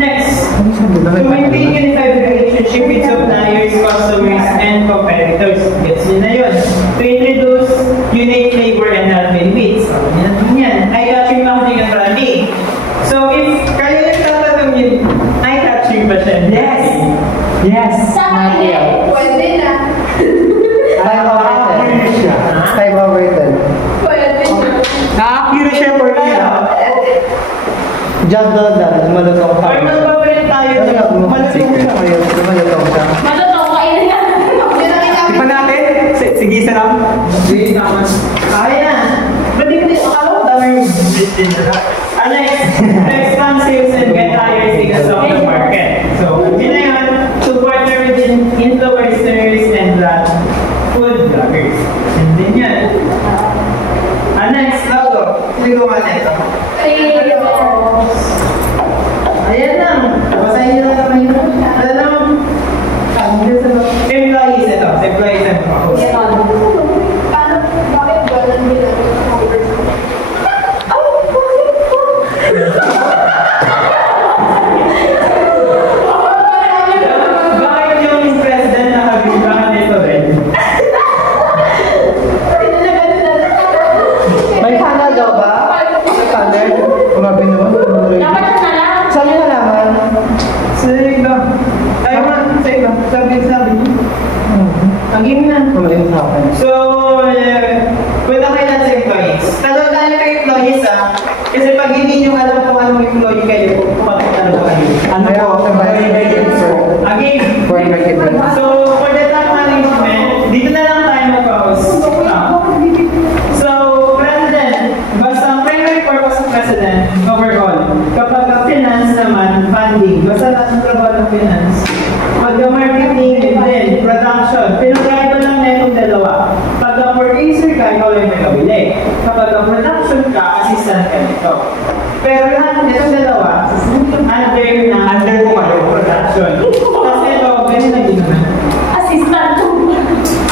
Next, to maintain unified relationship with suppliers, customers, and competitors. Gets nyo na yun. To introduce unique flavor and not benefits. So, yan. Eye-catching packaging and branding. So, if kayo nagtatanong yun, eye-catching ba siya? Yes! Yes! Pwede na. 5 over 10. Pwede na. Nakakira siya for me. Diyan doon dahil malutong ka. Or magpapalit tayo. Malutong siya. Malutong siya. Matotoo kayo na. Iba natin? Sige, isa lang. Sige, naman. Kaya na. Pwede ko din. Akala ko dami yung business na. Next time, sales and get higher sales of the market. So, yun na yun. To partner with influencers and food bloggers. And then yan. Next, logo. Sino ko man ito? Ayan lang. Basahin nyo lang sa mga ito. Alam lang. Employees ito. Employees and purpose. Bakit galang nila? Bakit yung president nakabigahan ito rin? May panel daw ba? May panel? Grabe naman. Dapat na lang. Saan nyo nalaman? Sige ba? Ayaw man. Sige ba? Sabi niyo. Ang game na. Kumain sa akin. So, punta kayo lang sa employees. Tanong tayo kay employees kasi pag hindi nyo alam kung anong employee kayo, ano ba kayo? Ano po? Again. Foreign market. So, for the time management, dito na lang tayo mag-pause. So, President, basta ang primary purpose ng President, overall, kapag ang finance naman, funding, basta lahat ng trabaho ng finance, mag-marketing and then production, pinag-try ko lang na itong dalawa. Pag ang producer ka, ikaw lang may kabili. Kapag ang production ka, assistant ka nito. Pero lahat ng itong dalawa, under ko kayo, production. Kasi ito, ganyan na din naman. Assistant ko.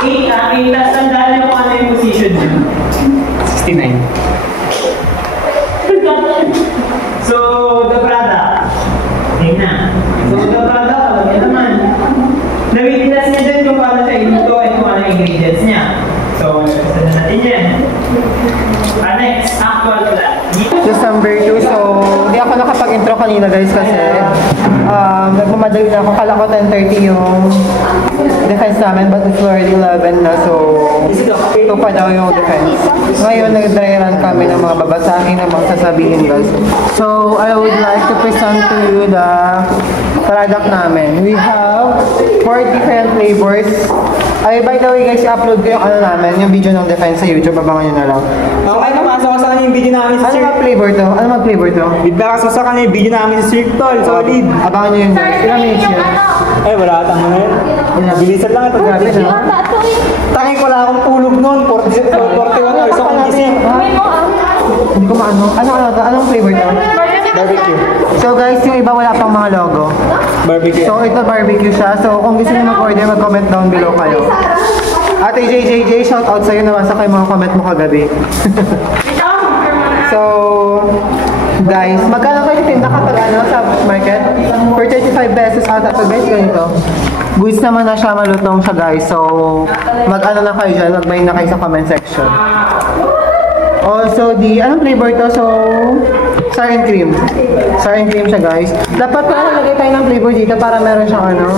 8, tapos tandaan niyo kung ano yung position niyo. 69. So, the product. Ayun na. So, the product, alam niya naman. Na-witness niya din kung paano siya inuto at kung ano ingredients niya. So, nagpasa na natin yan. Next, actual plan. December 2, so hindi ako nakapag-intro kanina guys kasi nagmamadali na ako. Kala ko 10:30 yung defense namin but it's already 11 na, so 2 pa daw yung defense. Ngayon nag-dry run kami ng mga babasahin ng mga sasabihin guys. So I would like to present to you the product namin. We have 4 different flavors. Ay, by the way guys, i-upload ko yung ano namin, yung video ng defense sa YouTube, abangan nyo na lang. Okay, napasok ko sa kanya yung video namin sa Ano mag-flavor to? Ano mag-flavor to? Bigla sa kanya yung video namin sa Cirque Tol, solid. Abangan nyo yun guys. Ilang minutes yun? Ay, wala atang na yun. Bilisan lang ito. Grabe na. Tangin ko lang akong tulog noon, 41 hours ako gising. Hindi ko maano. Anong flavor to? Barbecue. So guys, yung iba wala pang mga logo. Barbecue. So ito barbecue siya. So kung gusto niyo mag-order, mag-comment down below kayo. Ate JJJ, shout out sa'yo. Nabasa ko yung mga comment mo kagabi. So, guys, magkano kayo tinda kapag sa market? For 35 pesos ata ito guys, ganito. Goods naman na siya, malutong siya guys. So, mag-ano na kayo dyan, mag-buy na kayo sa comment section. Also, anong flavor to? So, sour and cream. Sour and cream siya guys. Dapat pa lagay tayo ng flavor dito para meron siyang ano.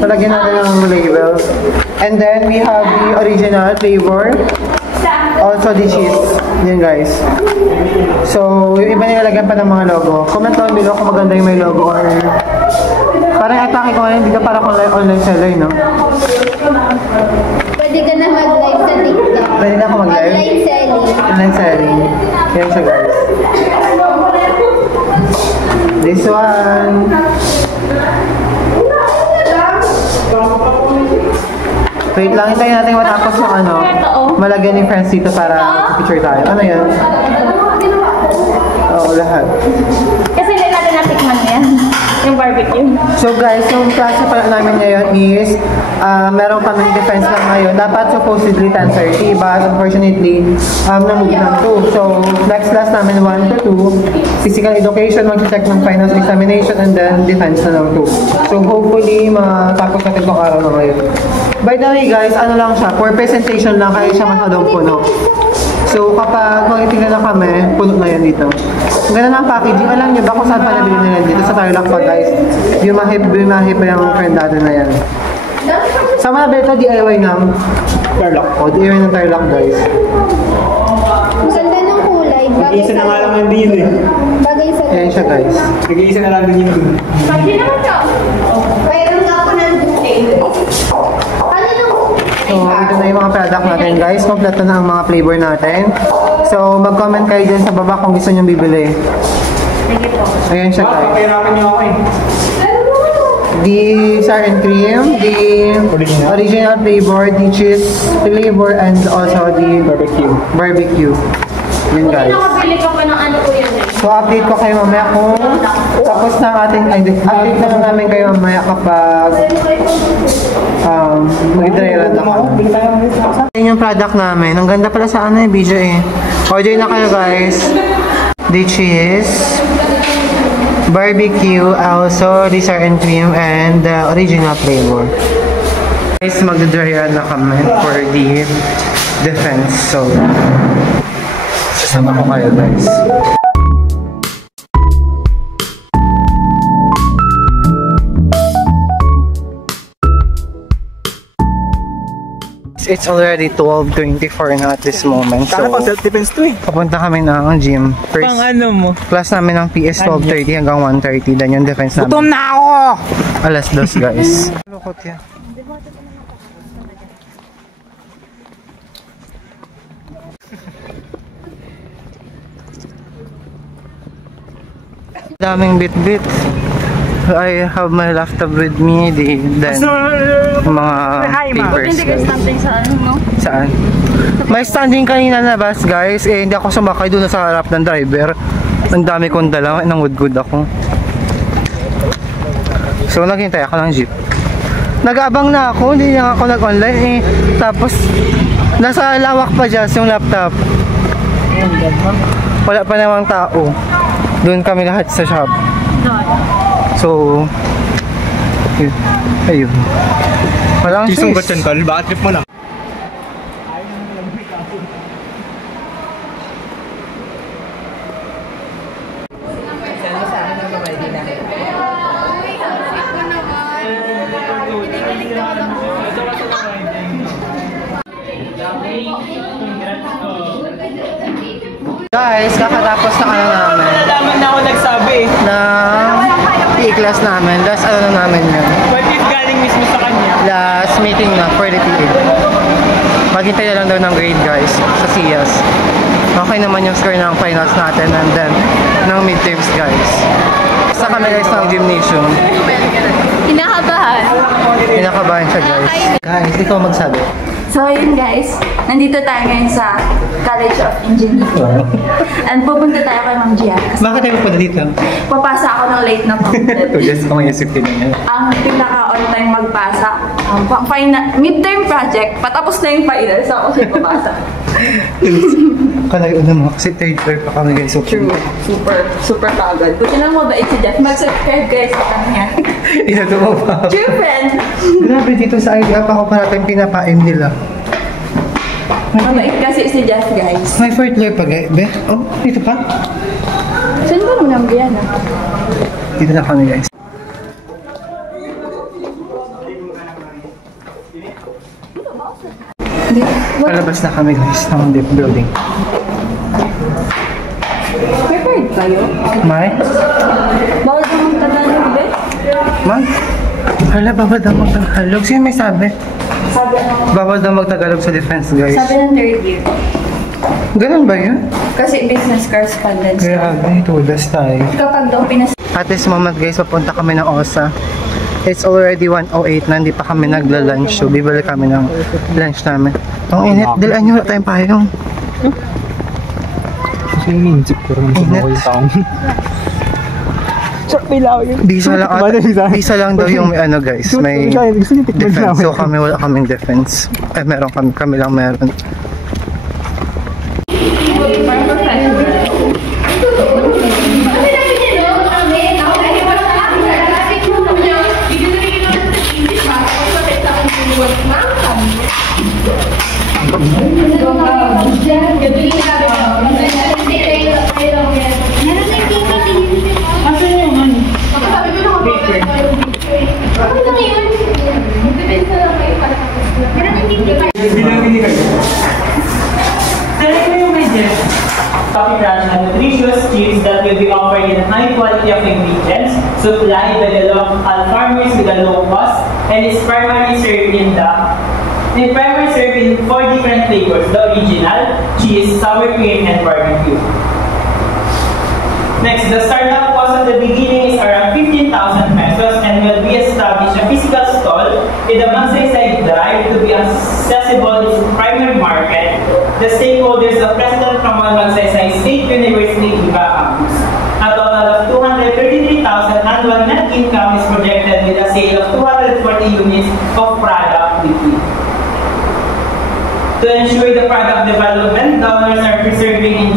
Palagyan natin ng label. And then, we have the original flavor. Also, the cheese. Yan guys. So, yung iba nilalagyan pa ng mga logo. Comment down below kung maganda yung may logo or parang atake ko ngayon dito para kung online seller, no? Pwede ka na mag-live sa TikTok. Pwede na ako mag-live? Online selling. Online selling. Yan siya guys. This one. Wait lang, hintayin natin matapos yung ano. Malagyan ni friends dito para picture tayo. Ano yan? Oo, lahat. Kasi hindi natin natikman yan. Yung barbecue. So guys, yung klase pala namin ngayon is meron kaming defense lang ngayon. Dapat supposedly 10:30 but unfortunately na-move ng 2. So next class namin 1 to 2. Physical education, mag-check ng finals examination and then defense na lang 2. So hopefully matapos natin itong araw na ngayon. By the way guys, ano lang siya, for presentation lang kaya siya masyadong puno. So kapag magtitingnan na kami, puno na yan dito. Ganun ang packaging. Alam niyo ba kung saan pa nabili nila dito? Sa Tarlac pa guys. Yung mahip pa yung prendado na yan. Saan mo nabili ito? DIY ng Tarlac. O, DIY ng Tarlac guys. Ang ganda ng kulay. Nag-iisa na nga lang hindi yun eh. Bagay sa Ayan siya guys. Nag-iisa na lang din yun. Pwede naman ka. Mayroon nga ako ng duty. Ano nung... So, ito na yung mga product natin guys. Kompleto na ang mga flavor natin. So, mag-comment kayo dyan sa baba kung gusto nyo bibili. Sige po. Ayan siya guys. Papahirapan niyo ako eh. The sour and cream, the original flavor, the cheese flavor, and also the barbecue. Yun guys. Nakabili ka pa ng ano ko yun eh. So, update ko kayo mamaya kung tapos na ang ating, update na lang namin kayo mamaya kapag mag-dry run na ako. Yun yung product namin. Ang ganda pala sa ano eh, video eh. Order na kayo guys. The cheese, barbecue, also the sour and cream, and the original flavor. Guys, mag-dry run na kami for the defense. So, sasama ko kayo guys. It's already 12:24 na at this moment. So, Sana pang self-defense to eh. papunta kami ng gym. First Pang ano mo? class namin ng PS 12:30 hanggang 1:30. Then yung defense namin. Gutom na ako! Alas 2 guys. Lukot yan. Daming bit-bit. I have my laptop with me. Then mga papers. Something sa ano, no? Saan? May standing kanina na bus guys. Eh hindi ako sumakay doon sa harap ng driver. Ang dami kong dala. Nangudgud ako. So naghintay ako ng jeep. Nag-abang na ako. Hindi na ako nag-online eh. Tapos nasa lawak pa dyan yung laptop. Wala pa namang tao. Doon kami lahat sa shop. So ayun. Walang Isang sis. gatyan tol, bakit trip mo lang? Guys, kakatapos na ano namin. Nalaman na ako nagsabi. Na PE class namin. Last ano na namin yun. What if galing mismo sa kanya? Last meeting na for the PE. Maghintay na lang daw ng grade guys sa SIAS. Okay naman yung score ng finals natin and then ng midterms guys. Sa kami guys ng gymnasium. Kinakabahan. Kinakabahan siya guys. Guys, ikaw magsabi. So yun guys, nandito tayo ngayon sa College of Engineering. And pupunta tayo kay Ma'am Gia. Bakit tayo punta dito? Papasa ako ng late na pamphlet. Yes, kung isip din niya. Ang pinaka-on time magpasa, midterm project, patapos na yung final, so ako siya papasa. Kalayo na mo, kasi third floor pa kami guys. So True. Super kagad. Buti na mo ba si Jeff? Mag-subscribe guys sa kanya. Inato mo pa. True friend! Grabe dito sa idea pa ako pa natin pinapain nila. Mabait kasi si Jeff guys. May fourth floor pa guys. Be? Oh, dito pa? Saan ba naman ang Gia na? Dito na kami guys. Palabas na kami guys ng deep building. Prepared kayo? May? Bawal ka magtagalog, be? May? Hala, bawal daw magtagalog. Sino may sabi? Sabi ng Bawal daw magtagalog sa defense guys. Sabi ng third year. Ganun ba yun? Kasi business correspondence. Grabe, tudas tayo. Kapag daw At this moment guys, papunta kami ng OSA. It's already 1:08 na, hindi pa kami nagla-lunch. So, bibili kami ng lunch namin. Ang init, dalaan nyo, wala tayong payong. Kasi yung insip ko rin sa mga taong. Bisa lang, bisa lang daw yung may ano guys, may defense. So kami wala kaming defense. Meron kami lang meron. Coffee Crunch and nutritious chips that will be offered in high quality of ingredients, supplied by the local farmers with a low cost, and is primarily served in 4 different flavors: the original, cheese, sour cream, and barbecue. Next, the startup cost at the beginning is around 15,000 pesos and will be established a physical stall with a Magsaysay Drive to be accessible in primary market. The stakeholders of President Romuald Magsaysay State University Iba Campus. A total of 233,000 annual net income is projected with a sale of 240 units of product weekly. To ensure the product development, donors are preserving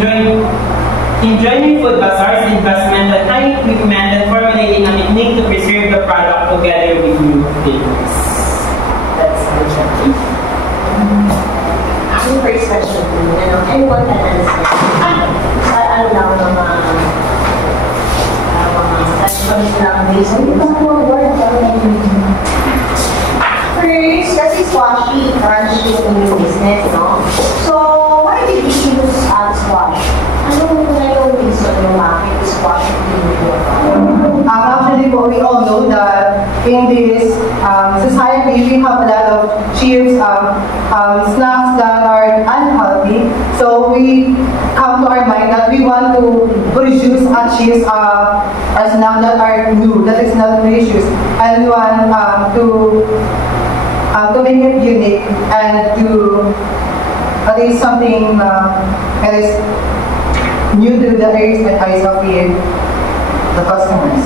enjoying food bazaars, investment and high equipment, and formulating a technique to preserve the product together with new flavors. That's the Ang first question ko, anyone can answer. Ano lang mga questions lang based on first, kasi squashy, crunchy yung business, no? So, why did you choose squash? Anong reason yung bakit squash yung Actually, we all know that in this society, we have a lot of chips, snacks that are unhealthy. So we come to our mind that we want to produce a chips, a snack that are new, that is not delicious, and we want to make it unique and to at least something that is new to the ears and eyes of the customers.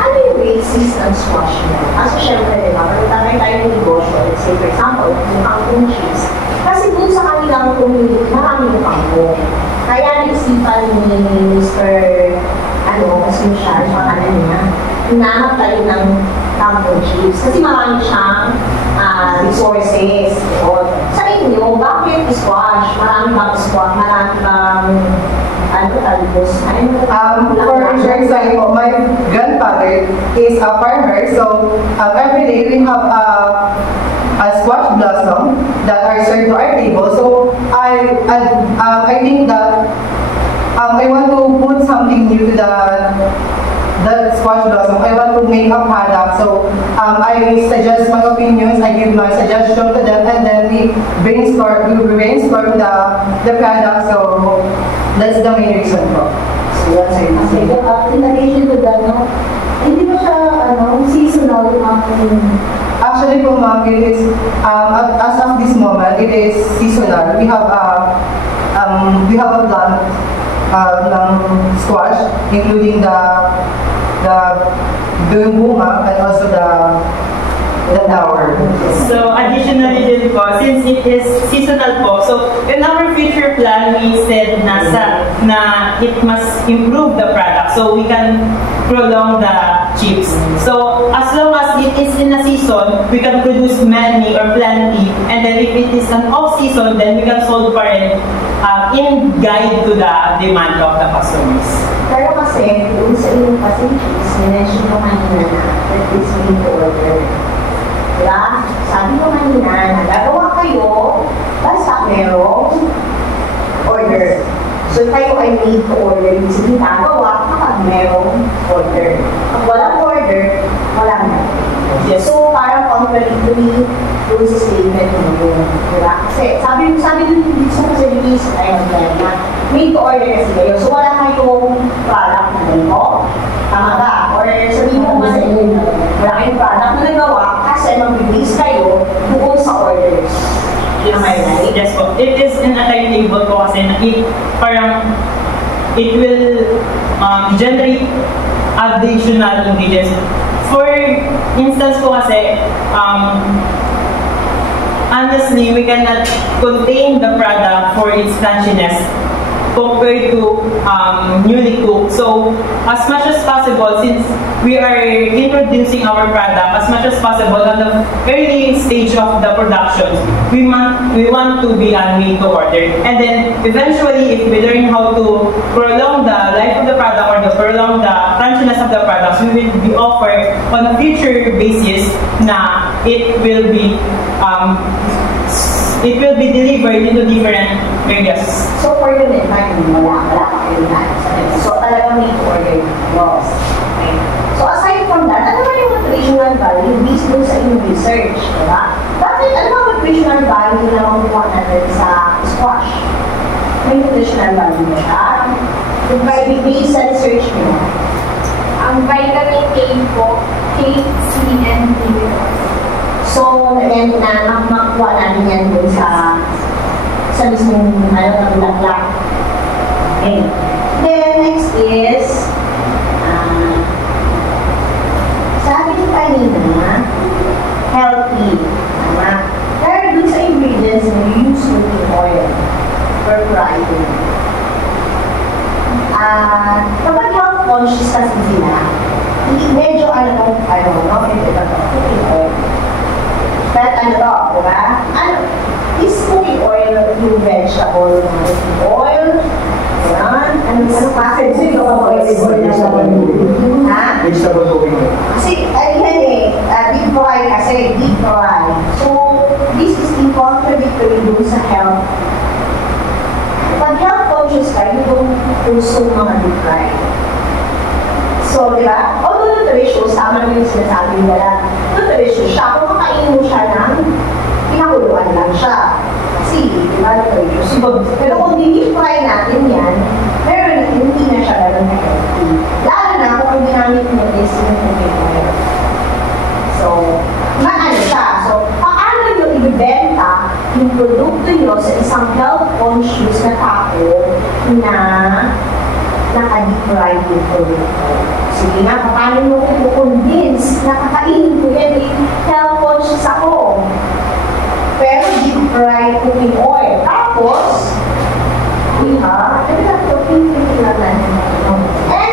Ano yung basis ng squash niya? Kasi syempre, diba, pagkatagay tayo ng negosyo, let's say, for example, yung kangkong cheese. Kasi dun sa kanilang community, maraming kangkong. Kaya naisipan ni Mr. Kasi siya, yung pangalan niya, hinahanap tayo ng kangkong cheese. Kasi marami siyang resources. O, sa inyo, bakit squash? Marami bang squash? Marami bang for example, my grandfather is a farmer, so every day we have a squash blossom that are served to our table. So I think that I want to put something new to the squash blossom. I want to make a product. So I suggest my opinions, I give my suggestion to them, and then we brainstorm the product. So that's the main reason po. So that's it. In addition to that, no? Hindi ba siya, seasonal yung Actually po ma'am, it is, as of this moment, it is seasonal. We have a plant ng squash, including the bunga and also the flower. So additionally din po, since it is seasonal po, so in our future plan, we said na it must improve the product so we can prolong the chips. So as long as it is in a season, we can produce many or plenty, and then if it is an off-season, then we can sold pa rin in guide to the demand of the customers. Pero kasi, doon sa inyong kasi cheese, minention ko kanina na that is made to order. Diba? Sabi ko kanina, nagagawa kayo, basta merong order. So kayo ay made to order, yung sige nagawa kapag merong order. Pag walang order, walang na. Yes. So parang contradictory doon sa statement mo. Diba? Kasi sabi din dito sa facilities, ayun na, made to order kasi kayo. So wala kayong product na ganito. Tama ba? Or sabihin mo nga sa inyo, wala kayong product na nagawa kasi mag-release kayo doon sa orders. Yes, yes po. It is in a timetable po kasi na it will generate additional ingredients. For instance po kasi, honestly, we cannot contain the product for its crunchiness compared to newly cooked. So, as much as possible, since we are introducing our product, as much as possible on the early stage of the production, we want to be made to order. And then, eventually, if we learn how to prolong the life of the product or prolong the crunchiness of the products, we will be offered on a future basis na it will be delivered into different areas. So for you, wala pa kayo na. So talagang may order loss. Okay. So aside from that, ano ba yung nutritional value based dun sa inyong research? Diba? Bakit ano ba nutritional value na makukuha natin sa squash? May nutritional value na siya? Yung based sa research nyo? Ang vitamin K po, K, C, and D. So, again, makuha natin yan dun sa mismong bulaklak. Okay. Then, next is, sabi ko kanina, healthy. Tama? Pero dun sa ingredients na use cooking oil for frying. Kapag health conscious kasi sila, medyo cooking oil. But diba? Is cooking oil yung vegetable oil? Yan. Ano kasi? Vegetable cooking oil. Kasi, deep fry kasi, deep fry. So, this is contradictory dun sa health. Pag health conscious ka, you don't consume mga deep fry. So, di ba? Although nutritious, tama naman yung sinasabi nila, nutritious siya. Kung kakainin mo siya ng pinakuluan lang siya. Kasi, di ba, nutritious. Pero kung dinip-fry natin yan, meron hindi na siya gano'n na healthy. Lalo na kung ang ginamit mo is yung cooking oil. So, maano siya. So, paano nyo ibibenta yung produkto nyo sa isang health-conscious na tao na naka-deep-fry yung produkto? Sige na, paano mo i-convince na kakainin ko yan, health-conscious ako. Pero deep-fry cooking oil. Tapos, and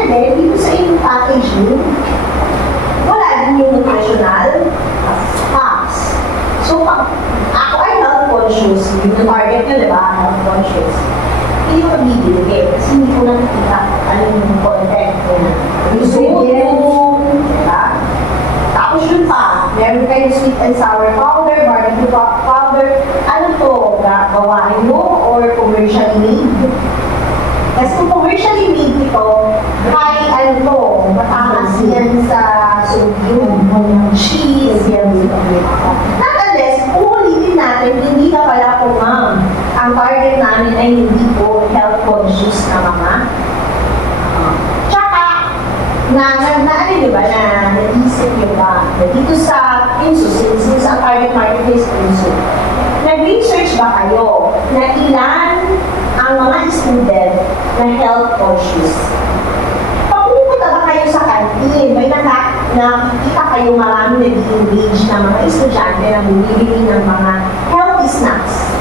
then, dito sa inyong packaging, wala din yung nutritional facts. So, ako ay health-conscious. Yung target nyo, di ba? Health-conscious. Hindi ko bibili kasi hindi ko nakikita ano yung content ko na. Diba? Tapos yun pa, meron kayong sweet and sour powder, barbecue powder, ano to, gawain mo or commercially made? Kasi kung commercially made ito, high ano to, mataas yan sa sodium, cheese, yan. Nonetheless, ulitin natin, hindi na pala po ma'am. Ang target namin ay hindi po health-conscious na mga. Tsaka, ano diba, naisip nyo ba, na dito sa Pinso, since ang target market is Pinso, nag-research ba kayo na ilan ang mga student na health-conscious? Pag pumunta ba kayo sa kantin, may nakikita kayo marami nag-engage na mga estudyante na bumibili ng mga healthy snacks.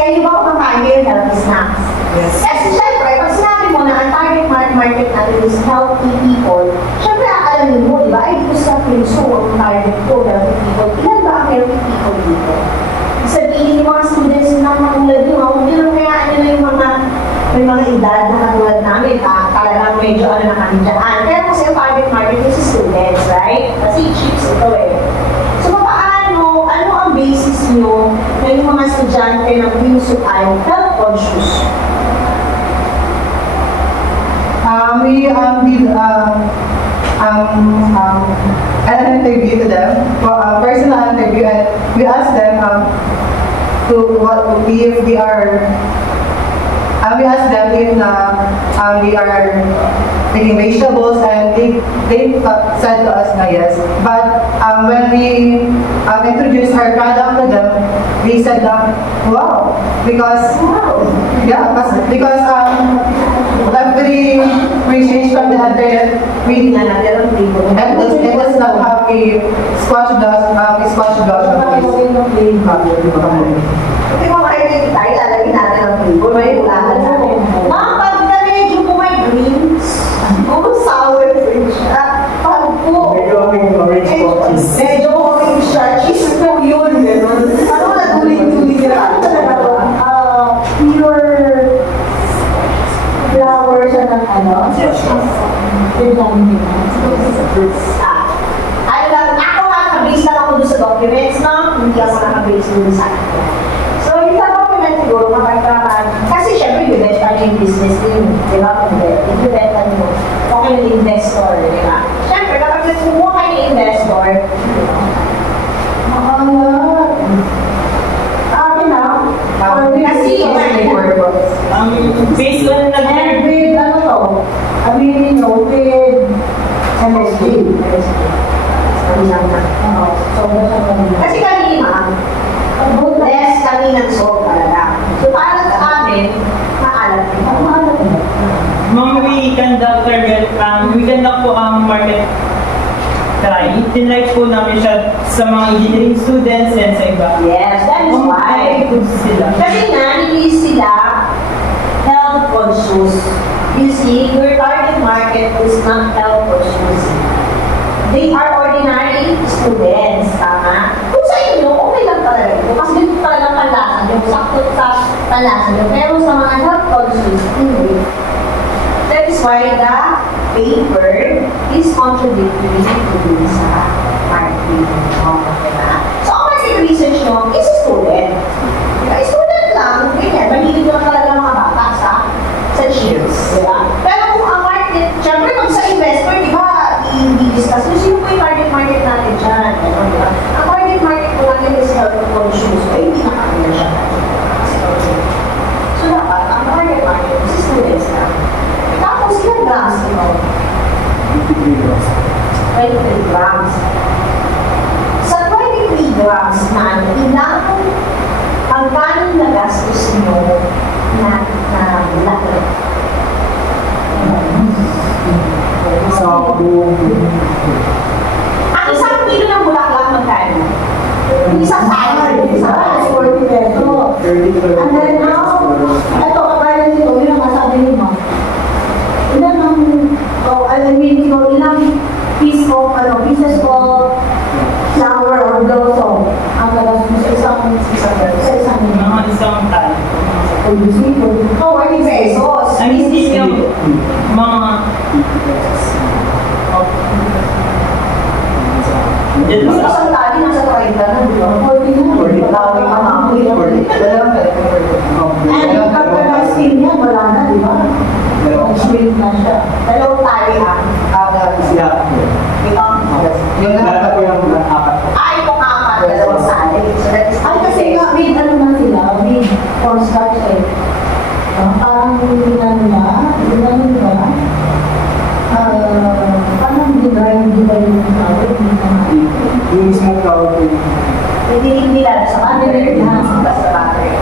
Kayo ba kumakain kayo healthy snacks? Yes. Kasi syempre, pag sinabi mo na ang target market natin is healthy people, syempre akalamin mo, di ba? Ay, dito sa Pinso, ang target ko, healthy people. Ilan ba ang healthy people dito? Sabihin yung mga students na matulad nyo, hindi lang kaya ano na yung may mga edad na katulad namin, talagang medyo ano na kami dyan. Kaya kasi yung target market is students, right? Kasi chips ito eh. So, paano, ano ang basis nyo na yung mga estudyante ng Pinso ay health-conscious? We did an interview to them, personal interview, and we asked them we asked them if we are taking vegetables, and they said to us na yes. But when we introduced our product to them, they said wow, because every research from the internet, we Nga natin ang flavor. let us not have a squash blush, Kasi kung makikita tayo, lalagyan natin ang flavor. May ulahan natin. Mga pagka medyo po may greens, o sour fruit siya. Pag po, medyo orange siya. Cheese po yun. Ano na tuloy-tuloy ka? Ano talaga to? Pure flower siya ng ano? Ako nakaka-base lang ako doon sa documents, no? Hindi ako nakaka-base doon sa akin. So, yung sa document siguro, kapag kasi syempre, i-bet pa yung business din, di ba? I-bet pa nyo. Okay yung investor, di ba? Syempre, kapag nagkumuha kayo ng investor, akin na, kasi, based on and with, ano to, with MSG. Kasi kanina, less kami ng salt talaga. So, para sa amin, maalat din. Maalat din. Ma'am, we conduct po ang market try. Tinlike po namin siya sa mga engineering students and sa iba. Yes, that is why. Sila. Kasi nga, hindi sila health conscious. You see, your target market is not health conscious. They are ordinary students, tama? Kung sa inyo, okay lang talaga ito. Kasi dito talagang panlasan nyo, sakto sa panlasan nyo. Pero sa mga health conscious, hindi. That is why the paper is contradictory to this market. So, ang market research nyo is a student. Student lang, ganyan, mahilig lang talaga mga bata sa cheers. Diba? Pero kung ang market, syempre kung sa investor, di ba, i-discuss mo sino po yung target market natin dyan. Diba? Ang target market po natin is health conscious, so hindi na kami siya. So dapat, ang target market is students na. Tapos ilang grams ito? 23 grams. Sa 23 grams na ilang magkano na gastos nyo na laki? Ang isang kilo ng bulaklak magkano? Yung isang tayo, isang 40 pesos. And then now, ito kabayan nito, yun ang masabi ni Ma. Ilan ang, ilang pieces of flower or blossom ang gagastos sa isang Mga isang tayo. 40 pesos. I mean, yung mga... Yung isang tali nasa 30 na, di ba? 40 na. And pagka skin niya, wala na, di ba? Shrink na siya. Dalawang tali itong apat, dalawang tali. So that is... Ay, kasi nga, with ano na sila, with cornstarch eh. Parang ginano na, parang hindi ba yung flower, Yung mismo flower po. hindi lang sa battery. Sa battery.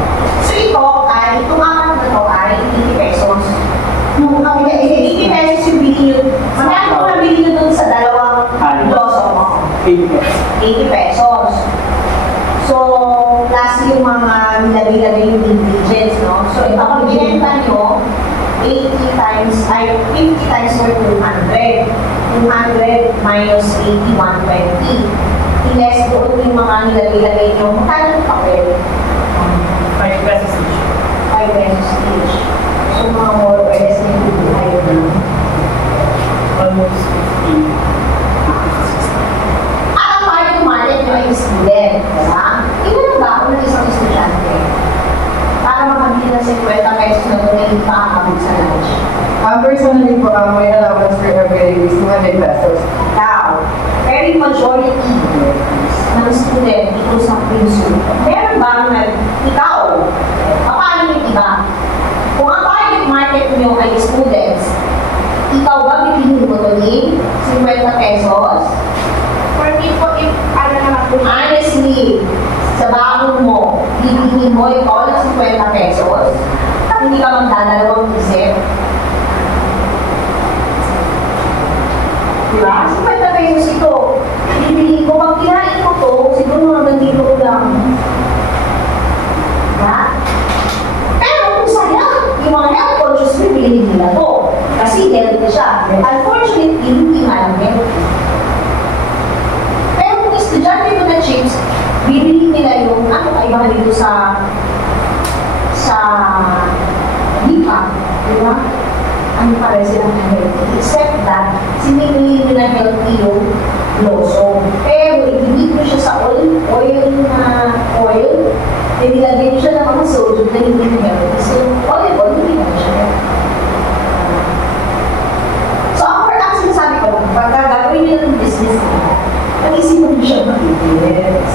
So ito ay, itong apat na ito ay 80 pesos. 80 pesos yung bilhin yun. Magkano mo nabili nyo dun sa dalawang blossom mo? 80 pesos. So, plus yung mga nilagay yung ingredients, no? So, ito kung binenta nyo, 50 times for 200. 200 minus 80, 120. I-less doon yung mga nilagay nyo. Magkano yung papel? 5 pesos each. 5 pesos each. So, mga more or less na yung tayo na. Almost 50. Ang target market nyo ay student, diba? Ilan ba ako ng isang estudyante? Para makabili ng 50 pesos na doon na yung pakakabit sa lunch. Personally po, may allowance for every day is 200 pesos. Now, very majority ng student dito sa PINSU, meron ba na ikaw? Paano yung iba? Kung ang target market nyo ay students, ikaw ba bibili mo ito ni 50 pesos? For me po, if ano naman po, Honestly, sa baon mo, bibili mo ito ng 50 pesos? Hindi ka magdadalawang isip? Diba? 50 pesos ito. Bibili ko, pag kinain ko to, siguro hanggang dito ko lang. Diba? Pero kung sayang, yung mga health conscious, bibili nila to. Kasi healthy siya. Unfortunately, hindi man healthy. Pero kung estudyante ko na chips, bibili nila yung ano kaibahan dito sa lipa, di ba? Ano pa rin silang healthy. Except that, sinibili nila healthy yung loso. Pero, ibigit mo siya sa oil, nilagay niyo siya ng mga sodium na hindi healthy. So, oil, hindi na siya. So, ako for us, sinasabi ko lang, pagka gagawin niyo ng business nila, mag-isipan niyo siya mag-business.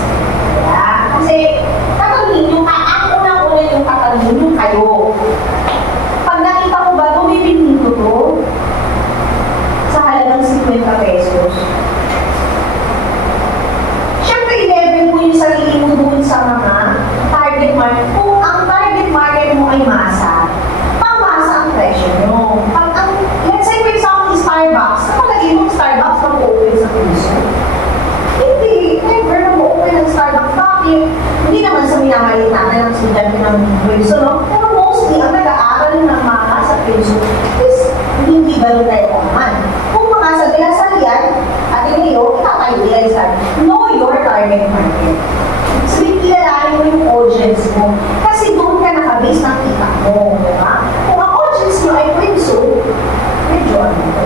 Kasi, tatanungin nyo, ang unang-una yung tatanungin nyo kayo. Pag nakita ko ba, bumibili ko to sa halagang 50 pesos. Siyempre, i-level mo yung sarili mo doon sa mga target market. Kung ang target market mo ay masa, pang-masa ang presyo nyo. Pag ang, let's say, for example, Starbucks, nakalagay mo Starbucks na open sa piso. Hindi, never na mo-open ng Starbucks. Bakit? Hindi naman sa minamalit natin ang estudyante ng piso, no? Pero mostly, ang nag-aaral ng mga sa piso is hindi ganun tayo kaman. Kung mga sa Bilasalian, at Ineo, itatayo nila isa, know your target market. So, kilalanin mo yung audience mo. Kasi doon ka nakabase ng kita mo, di ba? Kung ang audience mo ay piso, medyo ano ito.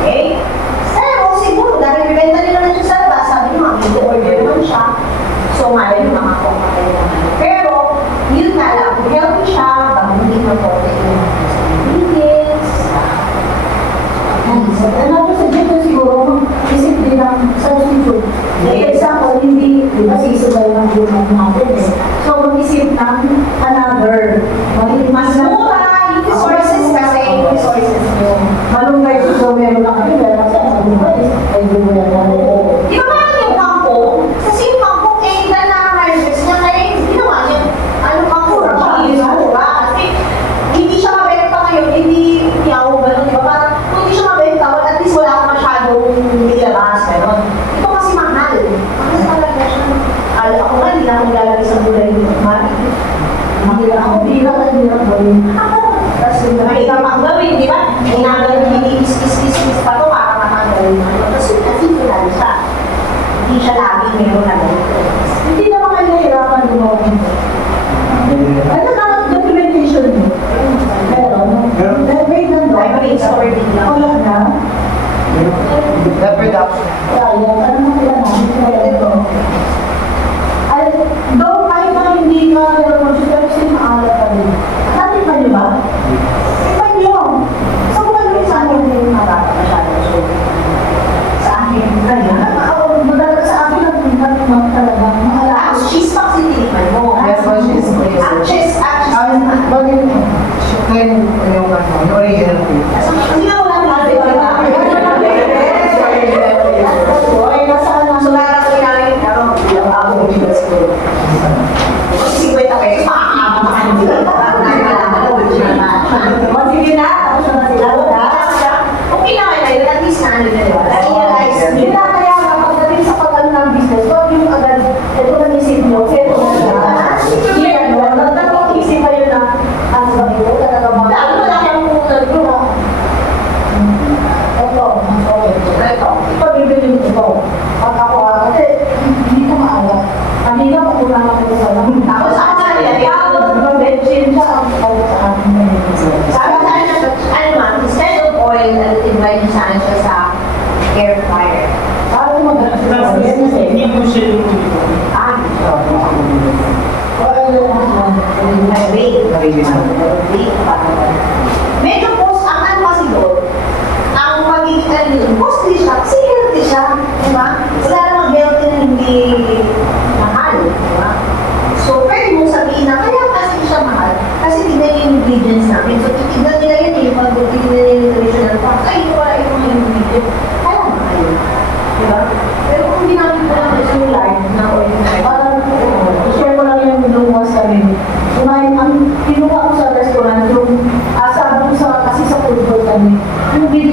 Okay? Siguro, dahil bibenta nila na siya sa labas, sabi nyo, mag-order naman siya. So, ngayon, mga kumpanya naman. Pero, yun nga lang, healthy siya, hindi na protein. Ingredients. Ano sa dito siguro, isip din ang substitute. For example, hindi masisubay ng gulong natin eh. So, mag-isip ng another. Mas mura yung resources kasi yung resources nyo. Malunggay so meron lang kami, pero kasi ang malunggay ay gulong natin. Di ba parang yung kangkong? Kasi yung kangkong eh, ilan na harvest niya kaya ginawa niya, ano kangkong? Mura. Kasi hindi siya mabenta ngayon, hindi yaw, gano'n, di ba? Parang kung hindi siya mabenta, at least wala akong masyadong nilabas, gano'n. Ito kasi mahal. Mahal talaga siya. Ako nga, hindi na ako nilalagay sa gulay dito. Hindi lang gawin. Tapos may iba pang gawin, di ba? May nagawin, kinis pa ito para matanggalin. Tapos yun, kasi kilala siya. Hindi siya lagi meron na ganito. Hindi naman kayo nahirapan gumawa nito. Ano na documentation mo? Meron. Wait lang doon. Ay, brainstorming lang. Wala na. Reproduction. Kaya, ano mo sila namin? Kaya ito. Ay, doon kahit na hindi ka meron pero kasi maalat pa rin. Natin pa niyo ba? Pa niyo. So, kung ano yung Sa akin, hindi yung mabata masyado. So, sa akin, kaya, madala sa akin ang tingkat mo talagang maalakas. cheese pa kasi tinikman mo. Yes, well, she's please. Cheese, Bagay mo. Chicken, yung original food. Hindi na wala na.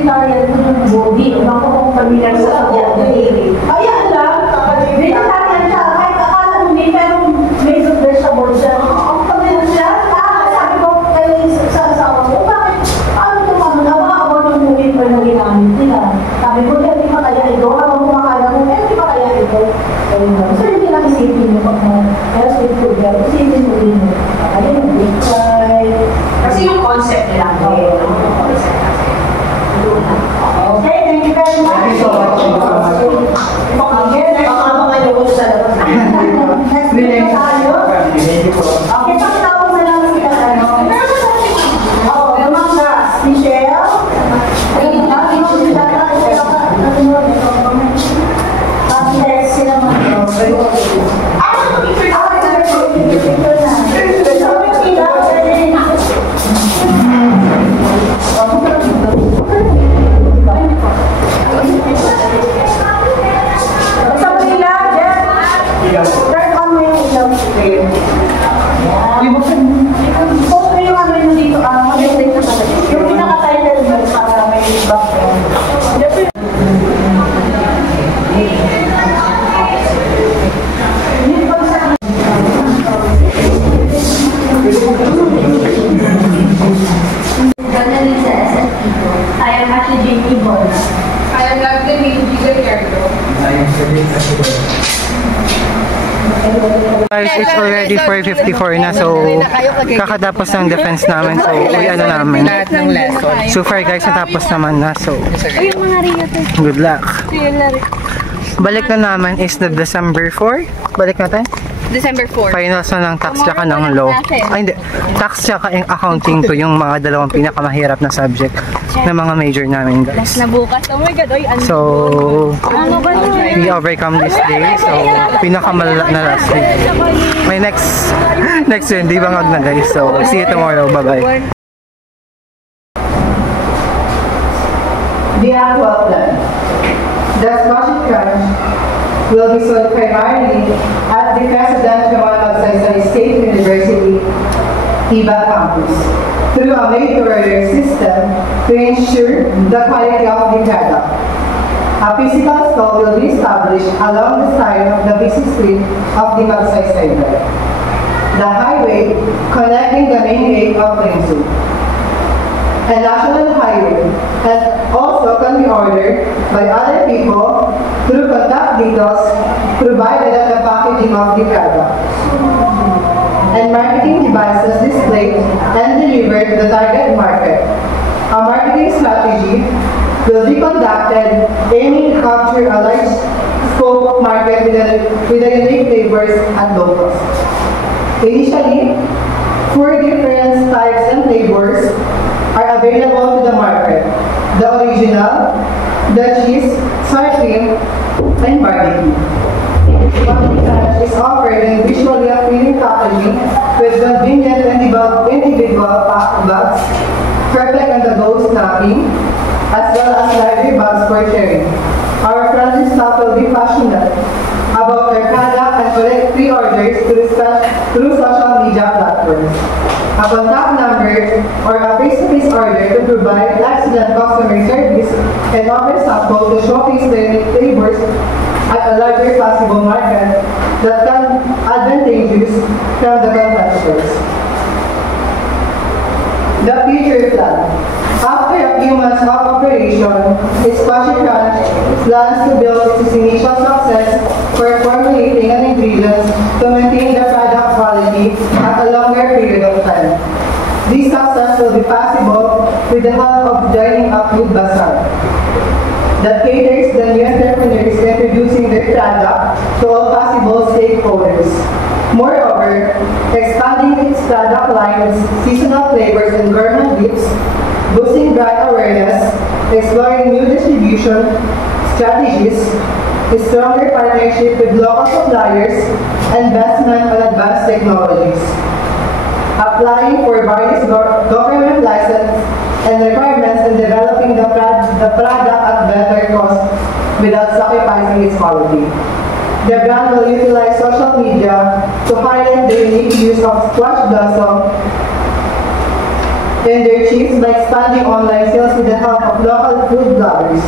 vegetarian po yung body. Baka kung familiar sa body. Ayan lang. Vegetarian siya. Kahit akala mo may pero may vegetable siya. Ang familiar siya. Sabi ko sa asawa ko, bakit? Ano ito mamagawa? Ako nung muli pa yung ginamit nila. Sabi ko, hindi pa kaya ito. Habang kumakala mo, hindi pa kaya ito. So, hindi lang isipin mo pag kaya sweet food yan. Isipin mo din mo. Ayun, yung big fry. Kasi yung concept nila. Okay, thank you very much. Thank you so much. Baka mga loob sa labas. Next video tayo. Okay, pagtawag na lang sila ano. Oo, yung mga Michelle. Ayun na, yung sila na. Tapos sila mga. Turn on mo yung ilaw screen. Post mo yung ano yung dito, mag-update na pala. Yung pinaka-title mo para may background. Ganda din sa SFP ko. I am actually Jamie Bola. I am not the main Guys, it's already 4:54 na, so kakatapos ng defense namin, so ano namin. So far guys, natapos naman na, so good luck. Balik na naman is the December 4. Balik natin. December 4. Finals na ng tax tsaka ng law. Ay hindi, tax tsaka yung accounting to yung mga dalawang pinakamahirap na subject na mga major namin guys. Na bukas. Oh my God, oy, ano? So, we overcome this day. So, pinakamalala na last week. May next Wednesday, bangag na guys. So, see you tomorrow. Bye-bye. The actual plan. The Scholarship Crunch will be sold primarily at the President Juan Magsaysay State University, Iba campus, through a made-to-order system to ensure the quality of the product. A physical stall will be established along the side of the busy street of the Magsaysay Drive, the highway connecting the main gate of Ringsu, a national highway, and also can be ordered by other people through contact details provided at the packaging of the product, and marketing devices displayed and delivered to the target market. A marketing strategy will be conducted aiming to capture a large scope of market with the unique flavors at low cost. Initially, 4 different types and flavors are available to the market: the original, the cheese, sour cream, and barbecue. Scholarship Crunch is offered in visually appealing packaging with convenient and individual packed bags, perfect on-the-go snacking, as well as larger bags for sharing. Our friendly staff will be passionate about their product and collect pre-orders through social media platforms. A contact number or a face-to-face order to provide excellent customer service and offer sample to showcase the flavors at a larger possible market that can advantageous from the competitors. The future plan. After a few months of operation, Scholarship Crunch plans to build its initial success for formulating an ingredients to maintain the product quality at a longer period of time. This success will be possible with the help of joining up with Bazaar that caters the new entrepreneurs introducing their product to all possible stakeholders. Moreover, expanding its product line with seasonal flavors and gourmet gifts, boosting brand awareness, exploring new distribution strategies, stronger partnership with local suppliers, investment on advanced technologies, applying for various government license and requirements in developing the product at better cost without sacrificing its quality. The brand will utilize social media to highlight the unique use of squash blossom in their chiefs by expanding online sales with the help of local food bloggers.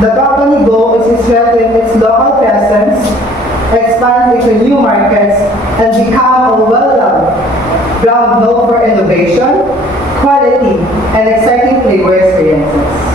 The company goal is to strengthen its local presence, expand into new markets, and become a well-loved brand known for innovation, quality, and exciting flavor experiences.